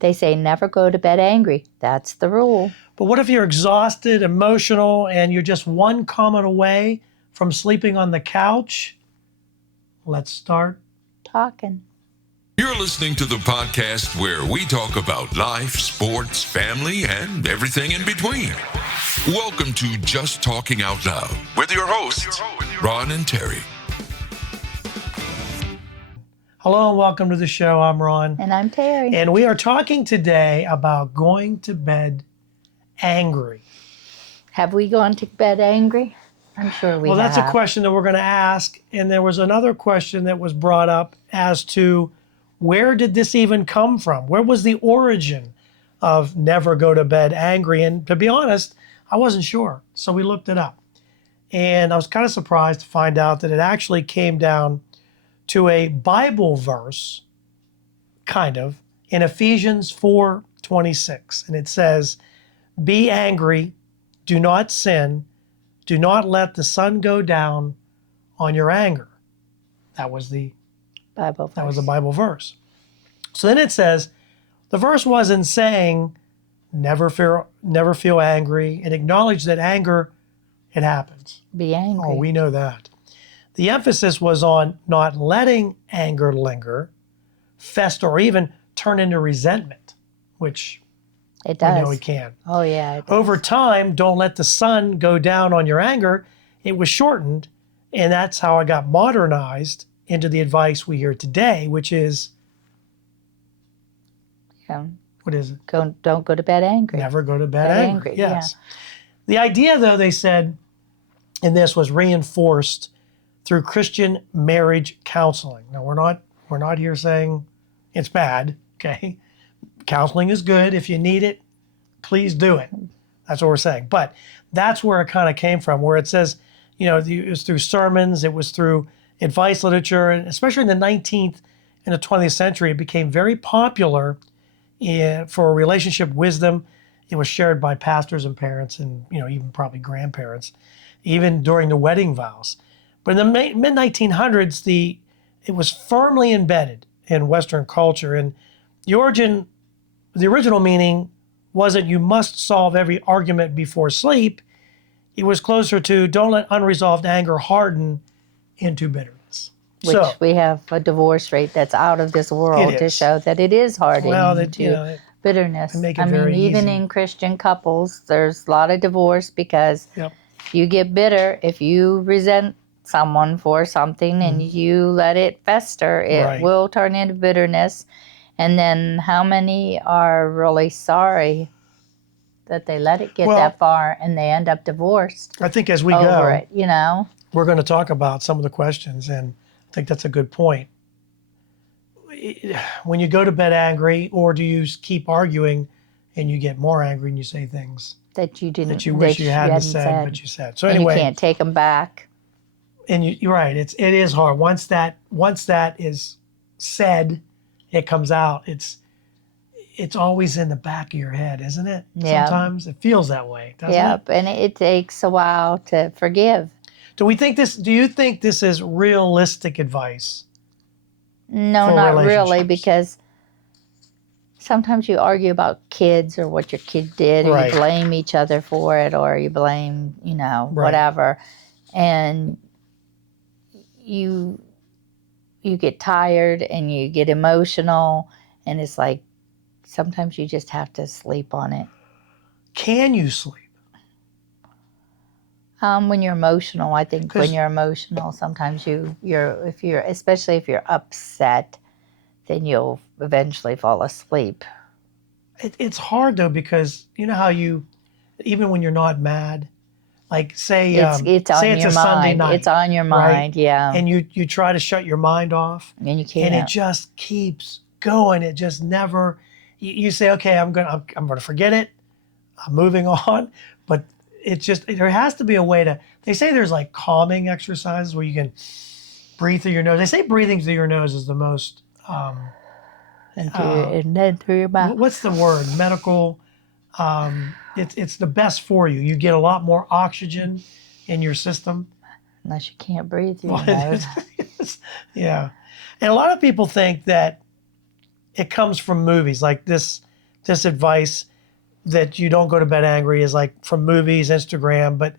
They say never go to bed angry. That's the rule. But what if you're exhausted, emotional, and you're just one comment away from sleeping on the couch? Let's start talking. You're listening to the podcast where we talk about life, sports, family, and everything in between. Welcome to Just Talking Out Loud with your hosts, Ron and Terry. Hello and welcome to the show. I'm Ron. And I'm Terry. And we are talking today about going to bed angry. Have we gone to bed angry? I'm sure we have. Well, that's a question that we're going to ask. And there was another question that was brought up as to where did this even come from? Where was the origin of never go to bed angry? And to be honest, I wasn't sure. So we looked it up. And I was kind of surprised to find out that it actually came down to a Bible verse, kind of, in Ephesians 4:26. And it says, "Be angry, do not sin, do not let the sun go down on your anger." That was the Bible verse. That was a Bible verse. So then it says, the verse wasn't saying never feel angry, and acknowledge that anger, it happens. Be angry. Oh, we know that. The emphasis was on not letting anger linger, fester, or even turn into resentment, which it does. we know it can. Oh, yeah. It does. Over time, don't let the sun go down on your anger. It was shortened, and that's how it got modernized into the advice we hear today, which is, what is it? Don't go to bed angry. Never go to bed angry. Yes. Yeah. The idea, though, they said in this was reinforced through Christian marriage counseling. Now, we're not here saying it's bad, okay? Counseling is good. If you need it, please do it. That's what we're saying. But that's where it kind of came from, where it says, it was through sermons, it was through advice literature, and especially in the 19th and the 20th century, it became very popular for relationship wisdom. It was shared by pastors and parents and, even probably grandparents, even during the wedding vows. But in the mid-1900s, it was firmly embedded in Western culture. And the original meaning wasn't you must solve every argument before sleep. It was closer to don't let unresolved anger harden into bitterness. Which we have a divorce rate that's out of this world to show that it is hardening into bitterness. Even in Christian couples, there's a lot of divorce because you get bitter if you resent someone for something and you let it fester, it will turn into bitterness. And then how many are really sorry that they let it get that far and they end up divorced? I think as we over go, it, we're going to talk about some of the questions, and I think that's a good point. When you go to bed angry, or do you keep arguing and you get more angry and you say things that you didn't, that you wish you hadn't said, but you said. So anyway, you can't take them back. And you're right. It is hard. Once that is said, it comes out. It's always in the back of your head, isn't it? Yeah. Sometimes it feels that way, doesn't it? Yep. And it takes a while to forgive. Do you think this is realistic advice? No, not really, because sometimes you argue about kids or what your kid did, or you blame each other for it, or you blame, whatever. And you get tired and you get emotional, and it's like sometimes you just have to sleep on it. Can you sleep? When you're emotional, I think when you're emotional, sometimes especially if you're upset, then you'll eventually fall asleep. It's hard though, because you know how even when you're not mad, like say it's a Sunday night. It's on your mind, yeah. And you try to shut your mind off, and you can't. And it just keeps going. It just never. You say, okay, I'm gonna forget it. I'm moving on, but there has to be a way to. They say there's like calming exercises where you can breathe through your nose. They say breathing through your nose is the most. And then through your mouth. What's the word? Medical. It's the best for you. You get a lot more oxygen in your system. Unless you can't breathe through your nose. Yeah. And a lot of people think that it comes from movies. Like this this advice that you don't go to bed angry is like from movies, Instagram, but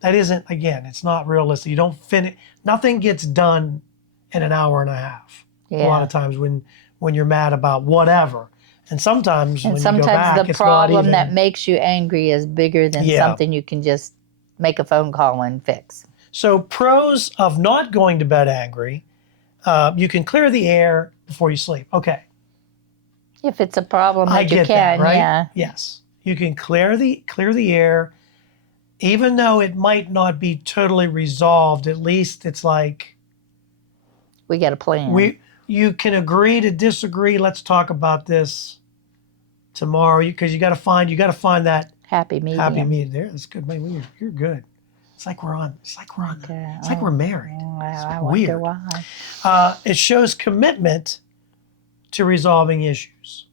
that isn't, again, it's not realistic. You don't finish, nothing gets done in an hour and a half. A lot of times when you're mad about whatever. And sometimes when you go back, the it's not problem even, that makes you angry is bigger than something you can just make a phone call and fix. So pros of not going to bed angry, you can clear the air before you sleep. Okay. If it's a problem I that you get can, that, right? yeah. Yes. You can clear the air, even though it might not be totally resolved. At least it's like we got a plan. You can agree to disagree. Let's talk about this tomorrow, because you got to find that happy medium. Happy medium. There, that's good. Man, you're good. It's like we're married. I weird. wonder why. It shows commitment to resolving issues,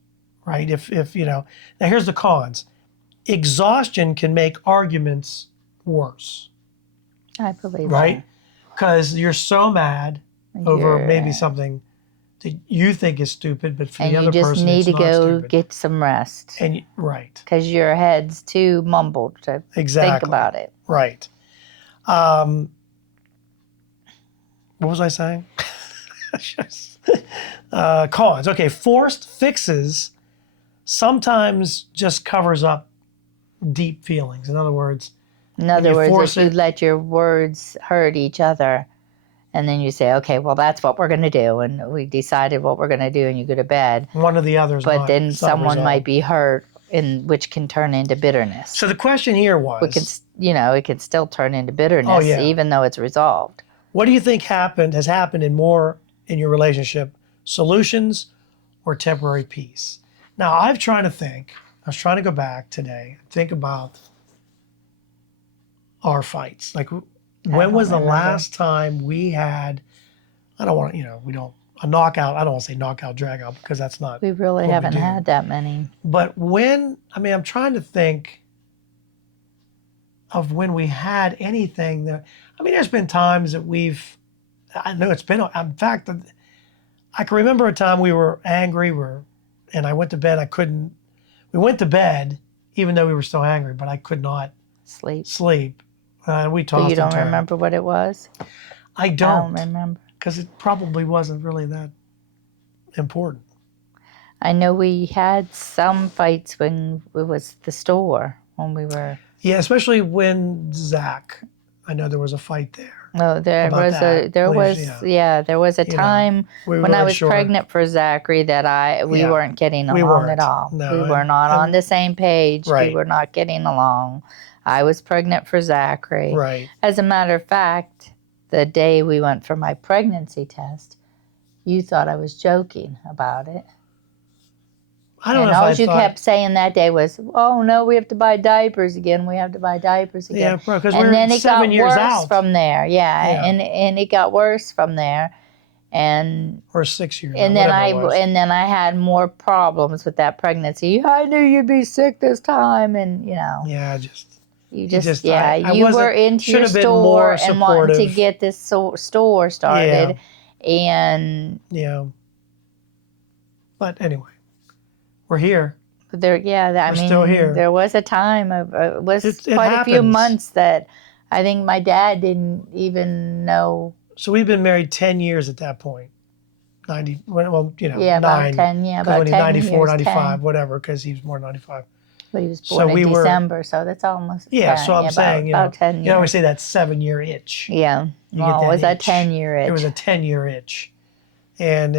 right? If you know, now here's the cons. Exhaustion can make arguments worse. I believe right? Because you're so mad over maybe something that you think is stupid, but for the other person, it's not stupid. And you just need to go get some rest. And right. Because your head's too mumbled to think about it. Right. What was I saying? Cons. Okay, forced fixes sometimes just covers up deep feelings. In other words, if you let your words hurt each other, and then you say, okay, well, that's what we're going to do, and we decided what we're going to do, and you go to bed. One of the others, but then someone might be hurt, which can turn into bitterness. So the question here was, it can still turn into bitterness, even though it's resolved. What do you think has happened in your relationship? Solutions or temporary peace? Now, I was trying to go back today and think about our fights. Like, when was the last time we had, a knockout, I don't want to say knockout, drag out, because that's not. We really haven't had that many. But I'm trying to think of when we had anything that, there's been times that in fact, I can remember a time we were angry, and I went to bed, we went to bed, even though we were still angry, but I could not sleep. We tossed So you don't remember what it was? I don't remember. Because it probably wasn't really that important. I know we had some fights when it was the store, when we were... Yeah, especially when Zach, I know there was a fight there. No, there was a time when I was pregnant for Zachary that we weren't getting along at all. No, we were not on the same page. Right. We were not getting along. I was pregnant for Zachary. Right. As a matter of fact, the day we went for my pregnancy test, you thought I was joking about it. I don't know if all you kept saying that day was, "Oh no, we have to buy diapers again. We have to buy diapers again." Yeah, because we're 7 years out. And then it got worse from there. Yeah. And it got worse from there, or 6 years. And then I had more problems with that pregnancy. I knew you'd be sick this time, and Yeah, you were into your store and wanting to get this store started, and But anyway. We're here. We're still here. There was a time it was quite a few months that I think my dad didn't even know. So we've been married 10 years at that point. 90, well, about 9. 10, about 10 94, years, 95, 10. whatever, because he was born in 95. But he was born in December, so that's almost 10. So I'm saying, about 10 years. You always say that 7-year itch. Yeah. Well, it was a 10-year itch. It was a 10-year itch. And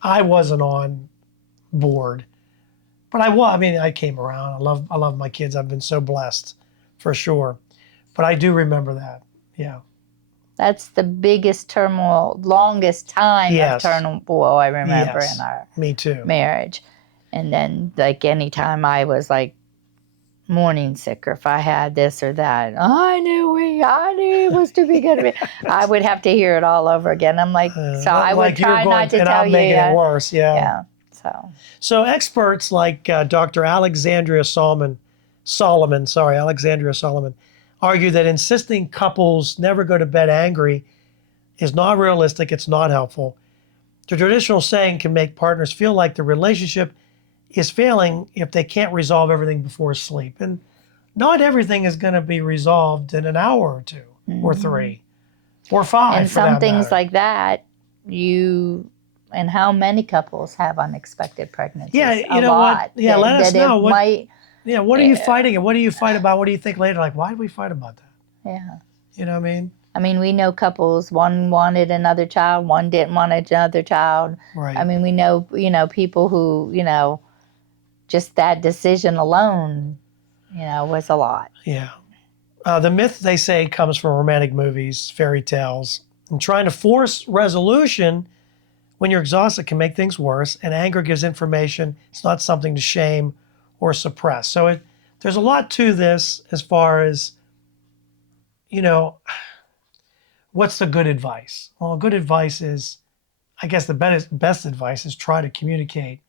I wasn't on board, but I came around. I love my kids. I've been so blessed, for sure. But I do remember that. Yeah. That's the biggest turmoil, longest time of turmoil I remember in our marriage. And then, like, anytime I was like morning sick, or if I had this or that, I knew it was to be good. I would have to hear it all over again. I'm like, I would try not to tell you. Making it worse. Yeah. So experts like Dr. Alexandria Solomon, argue that insisting couples never go to bed angry is not realistic. It's not helpful. The traditional saying can make partners feel like the relationship is failing if they can't resolve everything before sleep. And not everything is going to be resolved in an hour or two or 3 or 5. And some things like that, and how many couples have unexpected pregnancies? Yeah, you know what? Yeah, let us know. What are you fighting? And what do you fight about? What do you think later? Like, why did we fight about that? Yeah. You know what I mean? I mean, we know couples, one wanted another child, one didn't want another child. Right. I mean, we know, people who, just that decision alone, was a lot. Yeah. The myth, they say, comes from romantic movies, fairy tales, and trying to force resolution when you're exhausted can make things worse, and anger gives information. It's not something to shame or suppress. So there's a lot to this as far as, what's the good advice? Well, good advice is, I guess the best advice is try to communicate.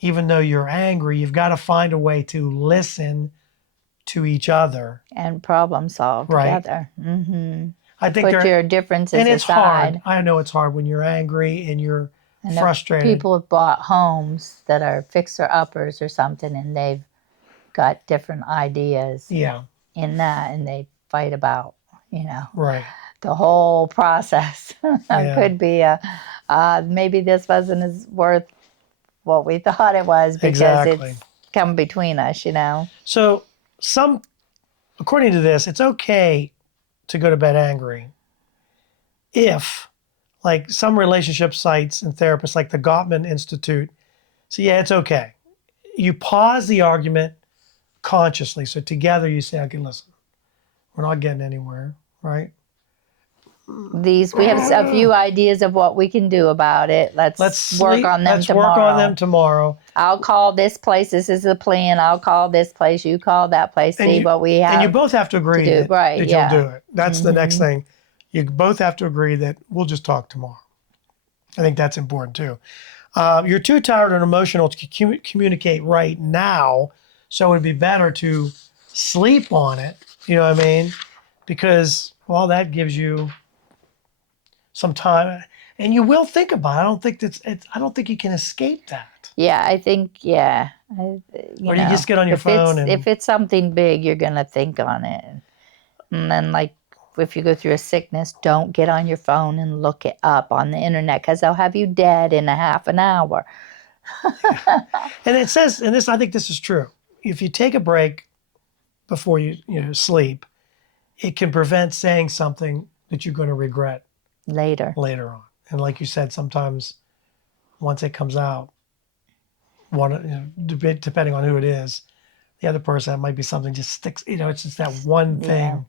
Even though you're angry, you've got to find a way to listen to each other. And problem solve together. Mm-hmm. I think Put your differences and it's aside. hard. I know it's hard when you're angry and you're frustrated. People have bought homes that are fixer-uppers or something, and they've got different ideas in that, and they fight about, right. the whole process. Could be maybe this wasn't as worth what we thought it was because it's come between us, So according to this, it's okay to go to bed angry if, like some relationship sites and therapists like the Gottman Institute, so yeah, it's okay. You pause the argument consciously. So together you say, okay, listen, we're not getting anywhere, right? We have a few ideas of what we can do about it. Let's work on them tomorrow. Let's work on them tomorrow. I'll call this place. This is the plan. I'll call this place. You call that place. See what we have. And you both have to agree that you'll do it. That's the next thing. You both have to agree that we'll just talk tomorrow. I think that's important too. You're too tired and emotional to communicate right now, so it would be better to sleep on it. You know what I mean? Because, well, that gives you some time, and you will think about it. I don't think you can escape that. Yeah, I think, Or you just get on your phone. If it's something big, you're going to think on it. And then, like, if you go through a sickness, don't get on your phone and look it up on the internet because they'll have you dead in a half an hour. And it says, and this, I think this is true. If you take a break before you sleep, it can prevent saying something that you're going to regret later on. And like you said, sometimes once it comes out, depending on who it is, the other person, it might be something just sticks. It's just that one thing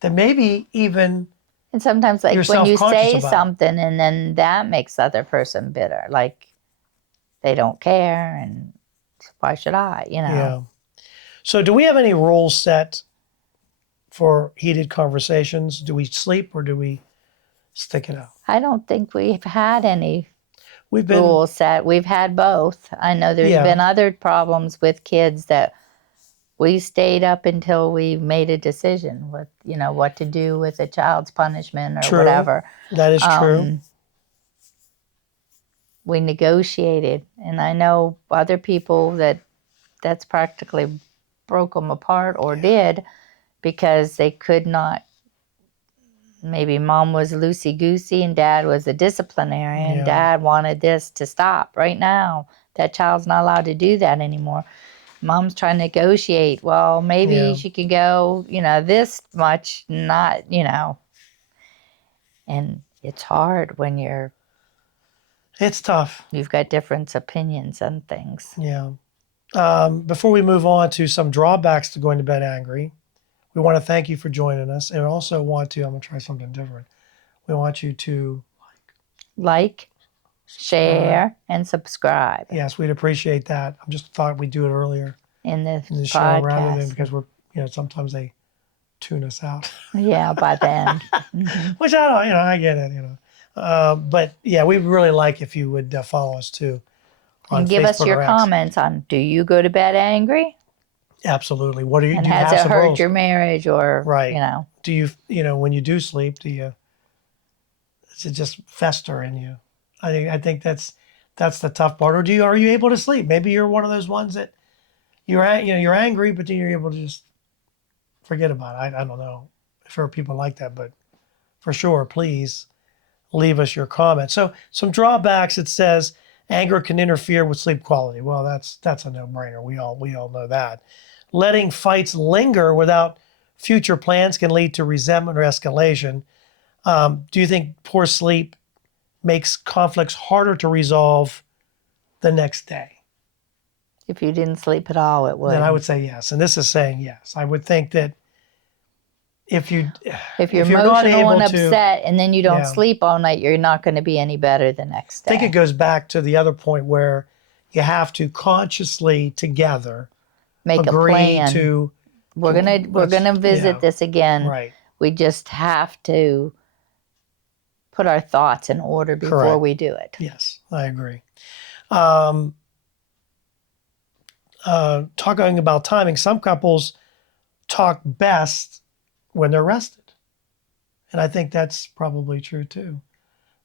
that maybe even. And sometimes, like when you say something, and then that makes the other person bitter, like they don't care, and why should I? Yeah. So, do we have any rules set for heated conversations? Do we sleep or do we stick it out? I don't think we've had any rules set. We've had both. I know there's been other problems with kids that we stayed up until we made a decision with, what to do with a child's punishment or whatever. That is true. We negotiated, and I know other people that's practically broke them apart or did because they could not. Maybe mom was loosey-goosey and dad was a disciplinarian. Yeah. Dad wanted this to stop right now. That child's not allowed to do that anymore. Mom's trying to negotiate. Well, maybe she can go, this much, not, And it's hard when It's tough. You've got different opinions on things. Yeah. Before we move on to some drawbacks to going to bed angry, we want to thank you for joining us, and also want to, I'm going to try something different. We want you to like, share, and subscribe. Yes, we'd appreciate that. I just thought we'd do it earlier in the show rather than because we're, sometimes they tune us out. Yeah, by then. Which I don't, I get it, But yeah, we'd really like if you would follow us too. And give us your comments on, do you go to bed angry? Absolutely. What do you? And do you has have it some hurt rules? your marriage or, Do you, when you do sleep, does it just fester in you? I think that's That's the tough part. Or are you able to sleep? Maybe you're one of those ones that you're angry, but then you're able to just forget about it. I don't know if there are people like that, but for sure, please leave us your comments. So some drawbacks, it says anger can interfere with sleep quality. Well, that's a no-brainer. We all know that. Letting fights linger without future plans can lead to resentment or escalation. Do you think poor sleep makes conflicts harder to resolve the next day? If you didn't sleep at all, it would. Then I would say yes. And this is saying yes. I would think that if you're not emotional able and to, upset and then you don't sleep all night, you're not going to be any better the next day. I think it goes back to the other point where you have to consciously together make a plan. We're gonna visit this again. Right. We just have to put our thoughts in order before we do it. Yes, I agree. Talking about timing, some couples talk best when they're rested. And I think that's probably true too.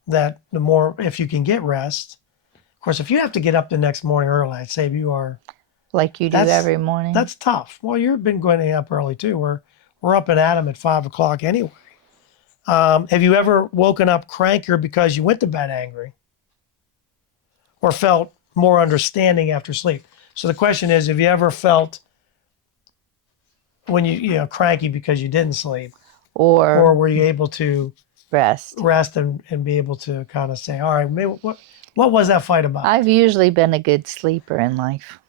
That the more, if you can get rest, of course, if you have to get up the next morning early, I'd say you are. Like you do every morning. That's tough. Well, you've been going up early too. We're up and at 'em at 5 o'clock anyway. Have you ever woken up crankier because you went to bed angry? Or felt more understanding after sleep? So the question is, have you ever felt when you cranky because you didn't sleep? Or were you able to rest and be able to kind of say, all right, maybe, what was that fight about? I've usually been a good sleeper in life,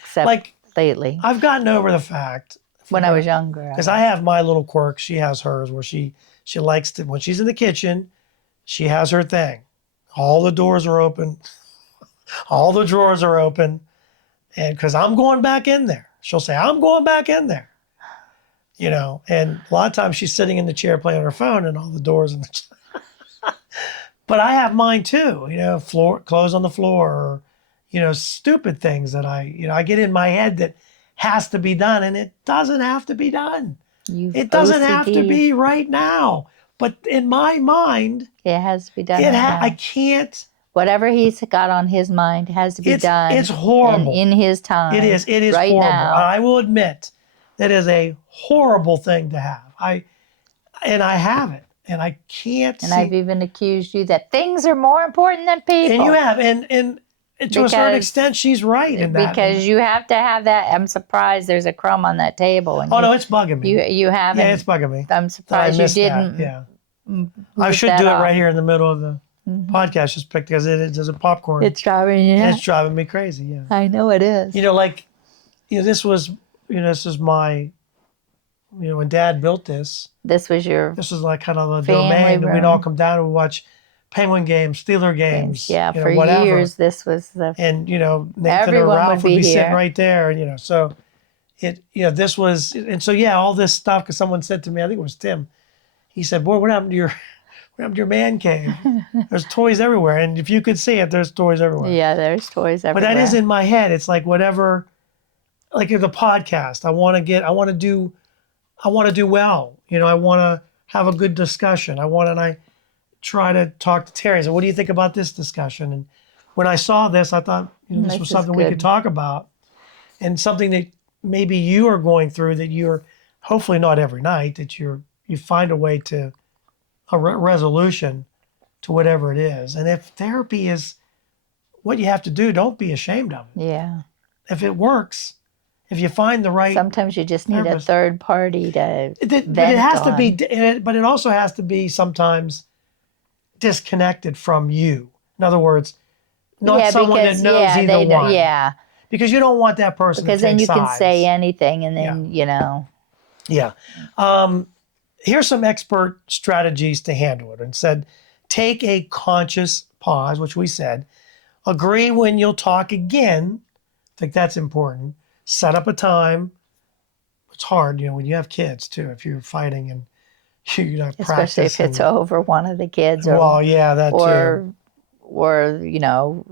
except lately. I've gotten over the fact. When I was younger. Because I have my little quirk. She has hers where she likes to, when she's in the kitchen, she has her thing. All the doors are open. All the drawers are open. And because I'm going back in there. She'll say, I'm going back in there. And a lot of times she's sitting in the chair playing on her phone and all the doors in the But I have mine too, clothes on the floor or, stupid things that I get in my head that has to be done, and it doesn't have to be done. It doesn't have to be right now. But in my mind, it has to be done. I can't. Whatever he's got on his mind has to be done. It's horrible. In his time. It is right horrible. Now. I will admit that is a horrible thing to have. I have it, and I can't. And I've even accused you that things are more important than people. And you have, and to a certain extent, she's right in that. Because you have to have that. I'm surprised there's a crumb on that table. And no, it's bugging me. You haven't. Yeah, it's bugging me. I'm surprised you didn't. Yeah. I should do it right here in the middle of the podcast, just because there's a popcorn. It's driving you. It's driving me crazy. Yeah. I know it is. This was, this is my, when Dad built this. This was like kind of the domain, and we'd all come down and watch Penguin games, Steeler games. Yeah, for whatever. years this was the. And Nathan or Ralph would be sitting right there, and so this was, and so all this stuff, because someone said to me, I think it was Tim, he said, "Boy, what happened to your man cave? There's toys everywhere, and if you could see it, there's toys everywhere." Yeah, there's toys everywhere. But that is in my head. It's like whatever, like the podcast. I want to do well. I want to have a good discussion. I try to talk to Terry. So, what do you think about this discussion? And when I saw this, I thought this was something we could talk about, and something that maybe you are going through that you're hopefully not every night, that you find a way to a resolution to whatever it is. And if therapy is what you have to do, don't be ashamed of it. Yeah. If it works, if you find the right. Sometimes you just need a third party to vent but it has on. to be. But it also has to be sometimes disconnected from you. In other words, not someone that knows either one. Yeah. Because you don't want that person because to take then you sides. can say anything, and then Yeah. Here's some expert strategies to handle it. And said, take a conscious pause, which we said. Agree when you'll talk again. I think that's important. Set up a time. It's hard, when you have kids too. If you're fighting and you're not practicing. Especially if it's over one of the kids. Or, that too. Or,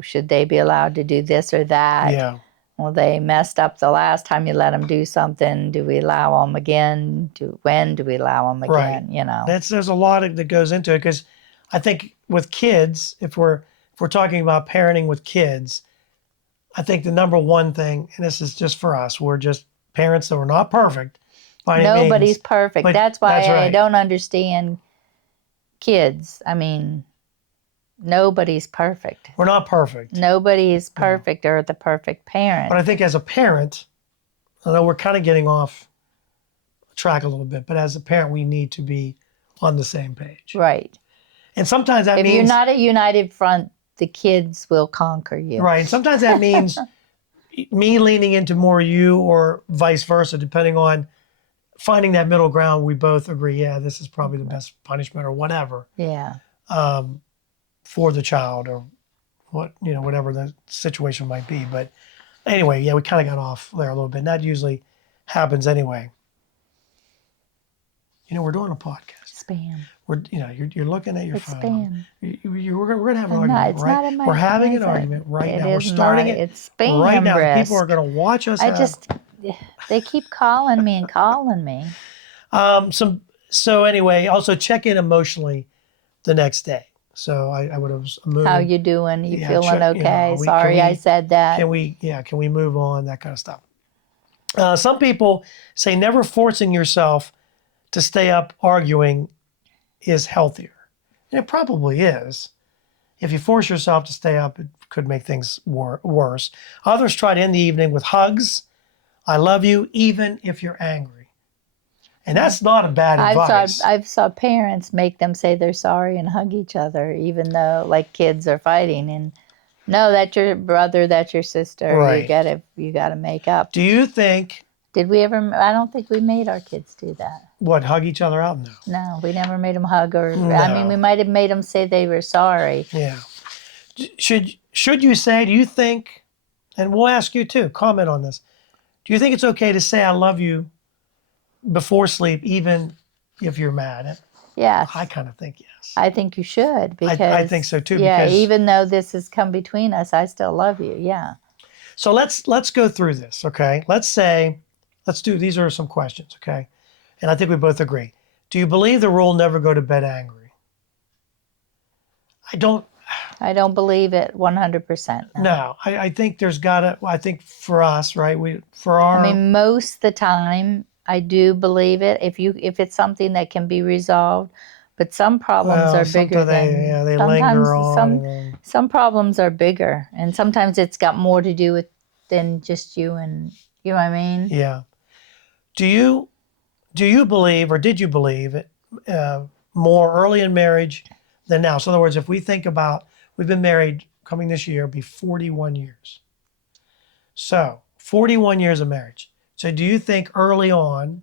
should they be allowed to do this or that? Yeah. Well, they messed up the last time you let them do something. Do we allow them again? When do we allow them again? Right. There's a lot that goes into it, because I think with kids, if we're if we're talking about parenting with kids, I think the number one thing, and this is just for us, we're just parents that were not perfect by any means. Nobody's perfect. but That's why that's I right. don't understand kids. I mean, nobody's perfect. We're not perfect. Nobody is perfect or the perfect parent. But I think as a parent, although we're kind of getting off track a little bit, but as a parent, we need to be on the same page. Right. And sometimes that means... If you're not a united front, the kids will conquer you. Right. And sometimes that means me leaning into more you or vice versa, depending on finding that middle ground. We both agree, yeah, this is probably the best punishment or whatever. Yeah. For the child or whatever the situation might be. But anyway, yeah, we kind of got off there a little bit. And that usually happens anyway. We're doing a podcast. Spam. You're looking at your It's phone. spam. We're going to have an argument, It's right? not in my We're having an mindset. argument right It now. We're is starting not. it It's spam right now. risk. People are going to watch us. They keep calling me and calling me. So anyway, also check in emotionally the next day. So I would have moved. How you doing? You Yeah, feeling okay? can Sorry I said that. Can we move on? That kind of stuff. Some people say never forcing yourself to stay up arguing is healthier. And it probably is. If you force yourself to stay up, it could make things worse. Others try to end the evening with hugs. I love you, even if you're angry. And that's not a bad advice. I've saw parents make them say they're sorry and hug each other, even though like kids are fighting. And no, that's your brother, that's your sister. Right. You gotta make up. Do you think? Did we ever? I don't think we made our kids do that. What, hug each other out? No. No, we never made them hug or. No. I mean, we might have made them say they were sorry. Yeah. Should you say? Do you think? And we'll ask you too. Comment on this. Do you think it's okay to say I love you before sleep, even if you're mad? Yes. I kind of think yes. I think you should because I think so too. Yeah, because, even though this has come between us, I still love you. Yeah. So let's go through this, okay? These are some questions, okay? And I think we both agree. Do you believe the rule never go to bed angry? I don't believe it 100%. No, I think I think for us, right? I mean, most of the time, I do believe it. If it's something that can be resolved, but some problems are bigger than. They linger on. Some problems are bigger, and sometimes it's got more to do with than just you and you know what I mean. Yeah. Do you believe, or did you believe it more early in marriage than now? So in other words, if we think about, we've been married coming this year, be 41 years. So 41 years of marriage. So do you think early on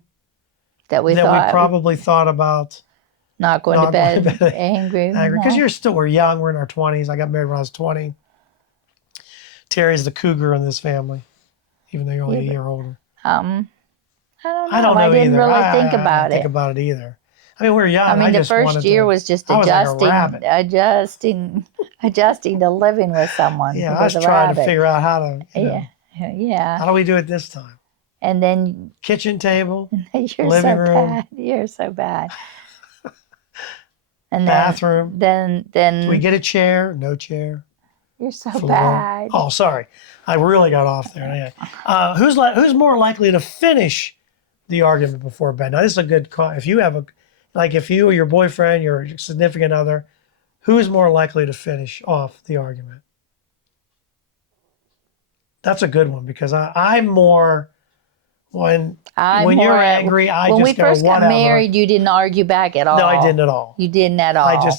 that we probably thought about not going to bed angry? Because we're young, we're in our 20s. I got married when I was 20. Terry's the cougar in this family, even though you're only a year older. I don't know. I didn't really think about it. Think about it either. I mean, we're young. I mean, the first year was just adjusting to living with someone. Yeah, I was trying to figure out how to. Yeah. How do we do it this time? And then kitchen table, you're living so room. Bad. You're so bad. And bathroom. Then do we get a chair? No chair. You're so bad. Oh, sorry. I really got off there. Who's more likely to finish the argument before bed? Now, this is a good call. If you have if you or your boyfriend, your significant other, who is more likely to finish off the argument? That's a good one because I'm more when you're angry, I just go, when we first got married, you didn't argue back at all. No, I didn't at all. You didn't at all. I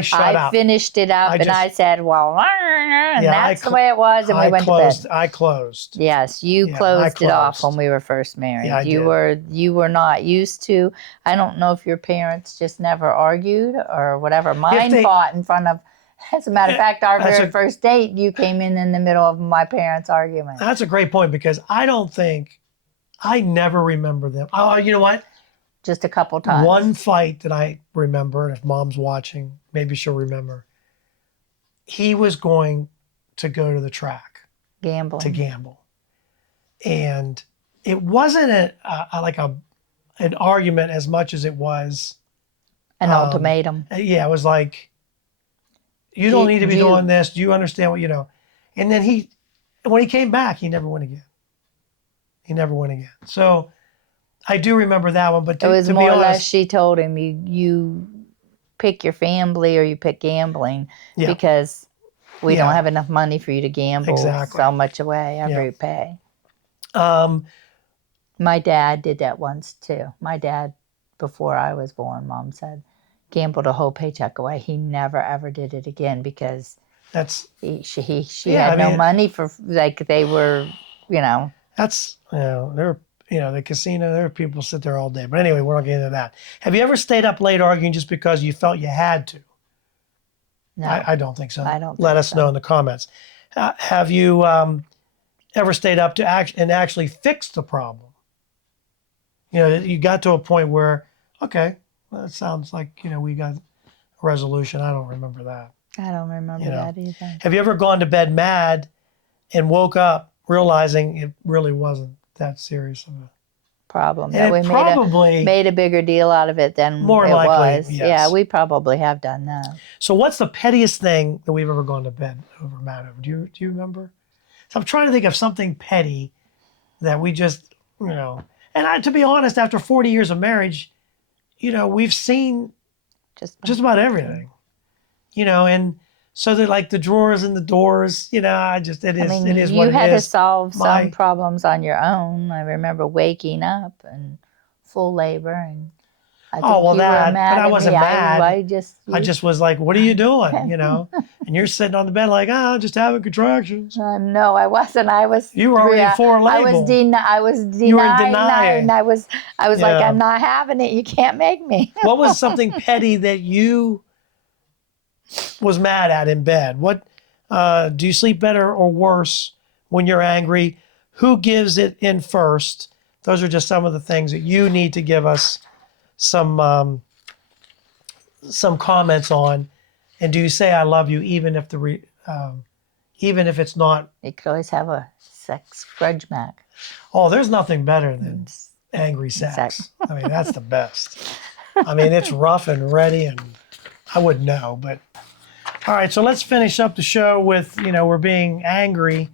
shut up. I finished it up and I said, well, and that's the way it was, and we went to bed. I closed. Yes, you closed it off when we were first married. Yeah, you were not used to. I don't know if your parents just never argued or whatever. Mine fought in front of. As a matter of fact, our very first date, you came in the middle of my parents' argument. That's a great point because I never remember them. Oh, you know what? Just a couple times. One fight that I remember, and if Mom's watching, maybe she'll remember. He was going to go to the track. To gamble. And it wasn't an argument as much as it was. An ultimatum. Yeah, it was like, you don't need to be doing this. Do you understand what, And then when he came back, he never went again. So I do remember that one, but it was to more be or less honest, she told him you pick your family or you pick gambling yeah, because we Yeah. don't have enough money for you to gamble Exactly. so much away every pay. um, My dad did that once too. My dad, before I was born, Mom said, gambled a whole paycheck away. He never ever did it again because she had no money for, like, they were, that's, the casino, there are people sit there all day. But anyway, we're not getting into that. Have you ever stayed up late arguing just because you felt you had to? No. I don't think so. I don't Let think us know in the comments. Have you ever stayed up to actually fix the problem? You got to a point where, okay, well, it sounds like, we got a resolution. I don't remember that. I don't remember that either. Have you ever gone to bed mad and woke up realizing it really wasn't that serious of a problem? And that we probably made a bigger deal out of it than more it likely, was. yes. Yeah, we probably have done that. So what's the pettiest thing that we've ever gone to bed over, mad over? Do you remember? So I'm trying to think of something petty that we just, And to be honest, after 40 years of marriage, we've seen just about everything. And so they're like the drawers and the doors, it is what it is. You had to solve some problems on your own. I remember waking up and full labor, and I think you were mad but I at wasn't me. mad. I just was like, what are you doing? And you're sitting on the bed like, just having contractions. No, I wasn't. You were already for label. I was denying. You were denying. I was like, I'm not having it. You can't make me. What was something petty that you was mad at in bed? What do you sleep better or worse when you're angry? Who gives it in first? Those are just some of the things that you need to give us some comments on. And do you say I love you even if even if it's not? You could always have a sex grudge match. Oh, there's nothing better than angry sex. I mean, that's the best. I mean, it's rough and ready, and I wouldn't know, but all right. So let's finish up the show with, we're being angry.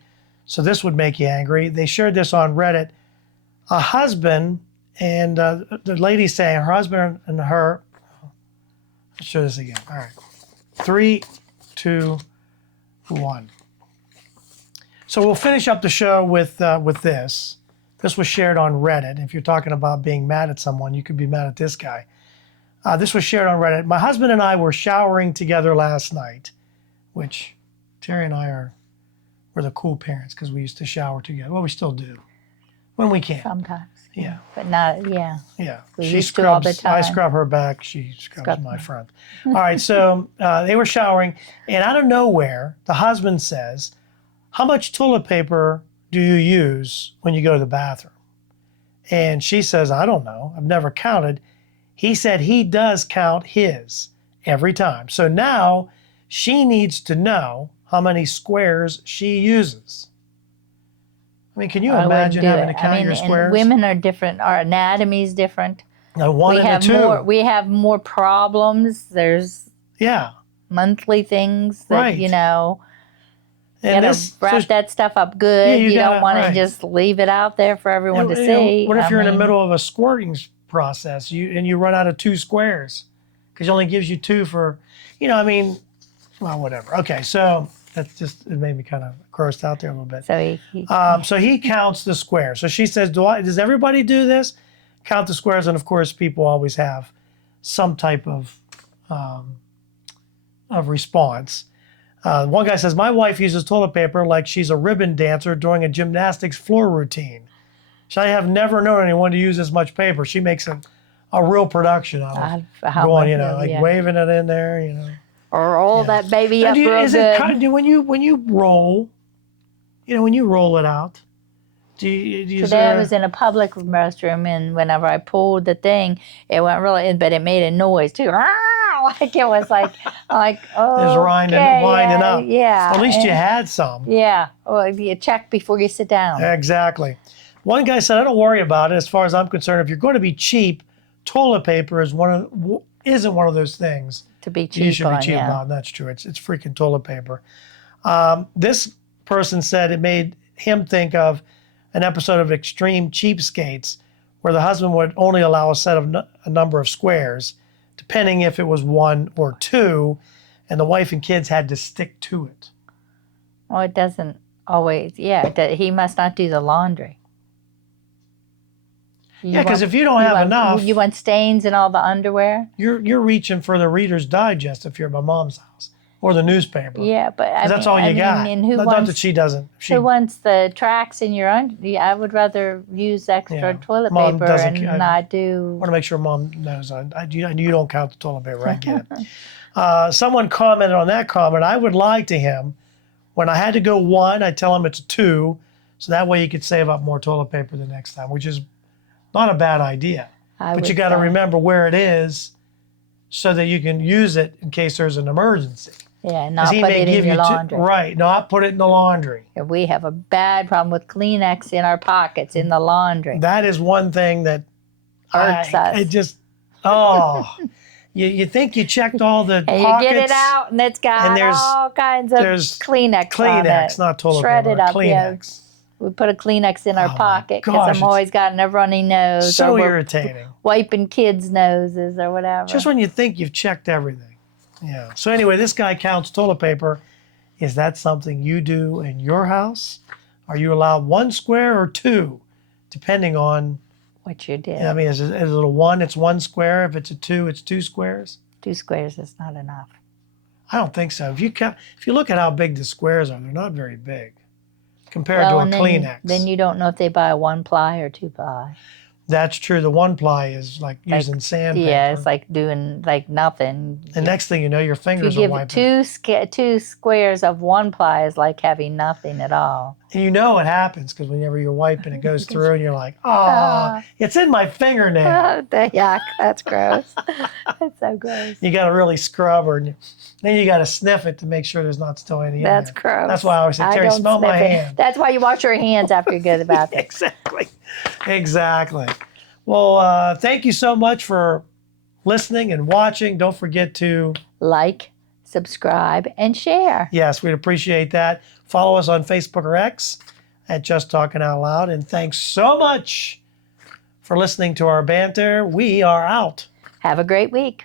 So this would make you angry. They shared this on Reddit. A husband and the lady saying her husband and her. Let's show this again. All right. 3, 2, 1. So we'll finish up the show with this. This was shared on Reddit. If you're talking about being mad at someone, you could be mad at this guy. This was shared on Reddit. My husband and I were showering together last night, which Terry and I we're the cool parents because we used to shower together. Well, we still do when we can. Sometimes. Yeah. But not, yeah. Yeah. We used to all the time. I scrub her back. She scrubs my front. All right. So they were showering, and out of nowhere, the husband says, "How much toilet paper do you use when you go to the bathroom?" And she says, "I don't know. I've never counted." He said he does count his every time. So now she needs to know how many squares she uses. I mean, can you imagine having to count your squares? Women are different. Our anatomy is different. One and two. We have more problems. There's monthly things that, And you gotta wrap that stuff up good. Yeah, you don't want to just leave it out there for everyone to see. What if you're in the middle of a squirting process and you run out of 2 squares because it only gives you 2 for, well, whatever. Okay, so that's just, it made me kind of grossed out there a little bit. So he counts the squares. So she says, does everybody do this? Count the squares. And of course, people always have some type of response. One guy says, my wife uses toilet paper like she's a ribbon dancer during a gymnastics floor routine. I have never known anyone to use this much paper. She makes a real production out of going, waving it in there, Or roll that baby up real good. When you roll, when you roll it out, do you Today I was in a public restroom, and whenever I pulled the thing, it went really in, but it made a noise too. Like it was like oh, it was winding up. Yeah. At least you had some. Yeah. Well, you check before you sit down. Exactly. One guy said, I don't worry about it. As far as I'm concerned, if you're going to be cheap, toilet paper isn't one of those things to be cheap you should be on, cheap yeah. on. That's true. It's freaking toilet paper. This person said it made him think of an episode of Extreme Cheapskates where the husband would only allow a number of squares, depending if it was 1 or 2, and the wife and kids had to stick to it. Well, it doesn't always. Yeah, he must not do the laundry. Yeah, because if you don't have enough, you want stains in all the underwear. You're reaching for the Reader's Digest if you're at my mom's house, or the newspaper. Yeah, but that's all you got. And who not wants, that she doesn't. Who wants the tracks in your underwear? I would rather use extra toilet Mom paper and not do. I want to make sure Mom knows. You don't count the toilet paper. I get it. Someone commented on that comment. I would lie to him. When I had to go 1, I'd tell him it's 2, so that way you could save up more toilet paper the next time, which is not a bad idea. But you got to remember where it is so that you can use it in case there's an emergency. Yeah, not put it in your laundry. Right, not put it in the laundry. We have a bad problem with Kleenex in our pockets in the laundry. That is one thing that irks us. It just, you think you checked all the and pockets. You get it out and it's got all kinds of Kleenex on it. Not toilet shredded paper, up. Kleenex. Yeah. We put a Kleenex in our pocket because I'm always got a runny nose. So or irritating. Wiping kids' noses or whatever. Just when you think you've checked everything. Yeah. So anyway, this guy counts toilet paper. Is that something you do in your house? Are you allowed 1 square or 2, depending on what you did? I mean, is it a 1? It's 1 square. If it's a 2, it's 2 squares. 2 squares is not enough. I don't think so. If you look at how big the squares are, they're not very big compared to a Kleenex. Then you don't know if they buy a 1-ply or 2-ply. That's true. The 1-ply is like using sandpaper. Yeah, it's like doing like nothing. The next thing you know, your fingers are wiping. Two squares of 1-ply is like having nothing at all. And you know it happens because whenever you're wiping, it goes through and you're like, oh, it's in my fingernail. Yuck, that's gross. That's so gross. You got to really scrub her. And then you got to sniff it to make sure there's not still any in there. That's gross. That's why I always say, Terry, smell my hand. That's why you wash your hands after you go to the bathroom. Exactly. Well, thank you so much for listening and watching. Don't forget to like, subscribe, and share. Yes, we'd appreciate that. Follow us on Facebook or X at Just Talking Out Loud. And thanks so much for listening to our banter. We are out. Have a great week.